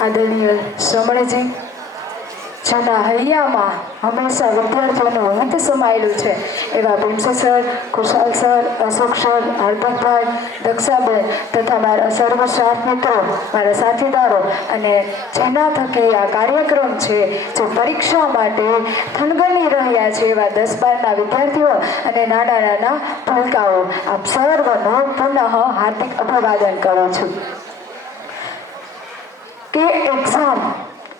આદરણીય શ્રમણજી, જેના હૈયામાં હંમેશા વિદ્યાર્થીઓનું હિત સમાયેલું છે એવા પ્રિન્સી સર, ખુશાલ સર, અશોક સર, હાર્દિકભાઈ, દક્ષાબેન તથા મારા સર્વ સ્ટાફ મિત્રો, મારા સાથીદારો અને જેના થકી આ કાર્યક્રમ છે જે પરીક્ષા માટે થનગની રહ્યા છે એવા 10-12ના વિદ્યાર્થીઓ અને નાના નાના ભૂલકાઓ, આપ સર્વનું પુનઃ હાર્દિક અભિવાદન કરું છું. કે એક્ઝામ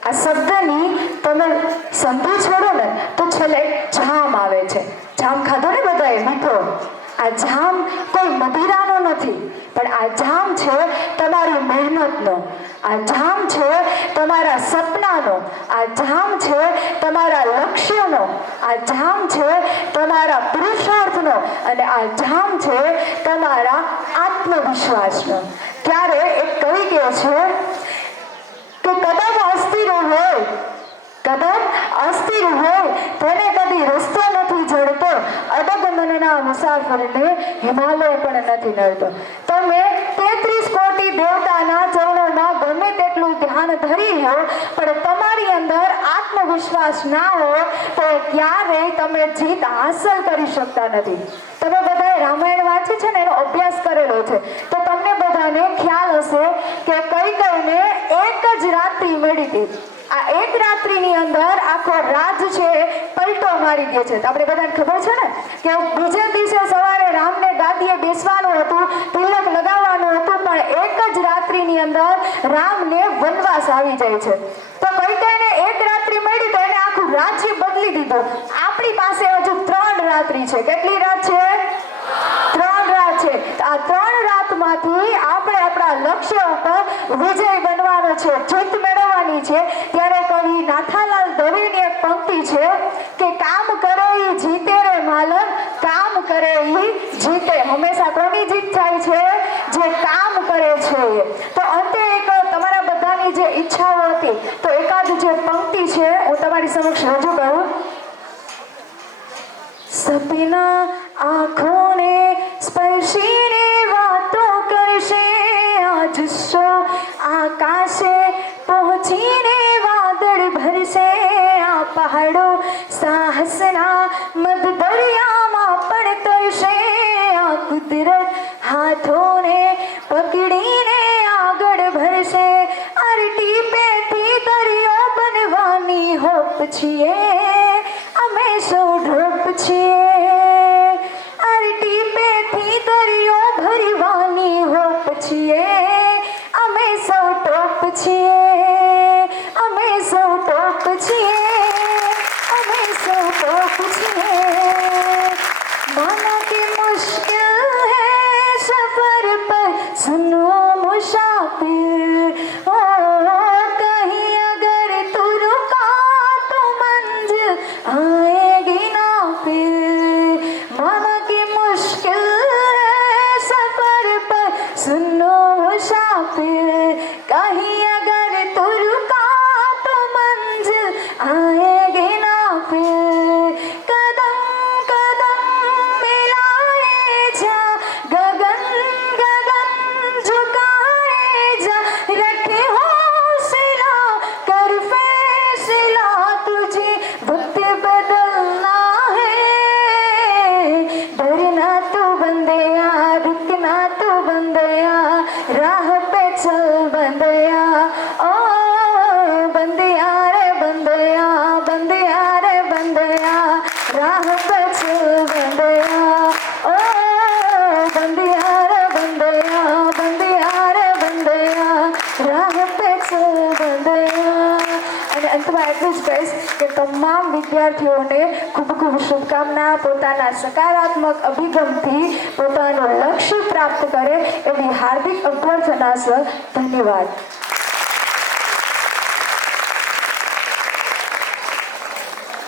આ શબ્દની તમે સંધિ છોડો ને તો છેલ્લે જામ આવે છે. જામ ખાધો ને બધાએ મિત્રો? આ જામ કોઈ મદિરાનો નથી, પણ આ જામ છે તમારી મહેનતનો, આ જામ છે તમારા સપનાનો, આ જામ છે તમારા લક્ષ્યનો, આ જામ છે તમારા પુરુષાર્થનો અને આ જામ છે તમારા આત્મવિશ્વાસનો. ત્યારે એક કવિ કહે છે કે કદમ અસ્થિર હોય, કદમ અસ્થિર હોય તેને કદી રસ્તો નથી જડતો, અડગ મનના મુસાફરને હિમાલય પણ નથી નડતો. તમે 33 કોટી દેવતાના ચરણોમાં ગમે તેટલું ધ્યાન ધરી હો, પણ તમારી અંદર આત્મવિશ્વાસ ના હોય તો ક્યારેય તમે જીત હાંસલ કરી શકતા નથી. તમે બધાએ રામાયણ વાંચી છે ને, એનો અભ્યાસ કરેલો છે, તો તમને બધાને ખ્યાલ હશે કે કૈકેયીને એક જ રાત્રિ મળી હતી. આ એક રાત્રિની અંદર આખો રાજ છે પલટો મારી ગયો છે. આપણે બધાને ખબર છે ને કે બીજે દિવસે સવારે રામને ગાદીએ બેસવાનું હતું, તિલક લગાવવાનું હતું, પણ એક જ રાત્રિની અંદર રામને વનવાસ આવી જાય છે. તો કૈકેયીને એક રાત્રિ મળી તો એને આખું રાજ્ય બદલી દીધું. આપણી પાસે હજુ 3 રાત્રિ છે. કેટલી રાત છે? 3 રાત છે. આ 3 રાતમાંથી આપણે આપણા લક્ષ્ય ઉપર વિજય બનવાનો છે, જીત મેળવવાની છે. ત્યારે કવિ નાથાલાલ દવેની એક પંક્તિ છે કે કામ કરે ઈ જીતે રે માલક, કામ કરે ઈ જીતે. હંમેશા કોની જીત થાય છે? જે કામ કરે છે. તો અંતે એક તમારા બધાની જે ઈચ્છાઓ હતી તો એકાદ જે પંક્તિ છે હું તમારી સમક્ષ રજૂ કરું. સપના આંખોને સ્પર્શીને વાતો કરશે, આજ સો આકાશે પહોંચીને વાદળ ભરશે, આ પહાડો સાહસના મધ દરિયામાં પણ તરશે, આ કુદરત હાથોને પકડીને આગળ ભરશે, અરટી પેથી દરિયો બનવાની હોપ છીએ અમે સૌ ઢોપ છીએ, અરટી પેથી દરિયો ભરવાની હોપ છીએ અમે સૌ ટોપ છીએ, અમે સૌ ટોપ છીએ, અમે સૌ ટોપ છીએ. माना कि मुश्किल है सफर पर सुनो मुसाफिर, ओ कहीं अगर तू रुका तो मंजिल आएगी ना फिर. माना कि मुश्किल है सफर पर सुनो मुसाफिर, कहीं अगर तू रुका तो मंजिल आएगी ना फिर. कदम कदम मिलाए जा, गगन गगन झुकाए जा, रखे हौसला कर फैसला, तुझे वक्त बदलना है. डरना तो बंदिया, रुकना तो बंदिया, राह पे चल बंदिया, ओ बंदिया रे बंदिया, बंदिया रे बंदिया, राह पे चल बंदिया, ओ बंदिया रे बंदिया, बंदिया रे बंदिया, राह पे चल बंदिया. અને અંતમાં એટલું જ કહીશ કે તમામ વિદ્યાર્થીઓને ખૂબ ખૂબ શુભકામના. પોતાના સકારાત્મક અભિગમથી પોતાનું લક્ષ્ય પ્રાપ્ત કરે એવી હાર્દિક અભ્યર્થના સર. ધન્યવાદ.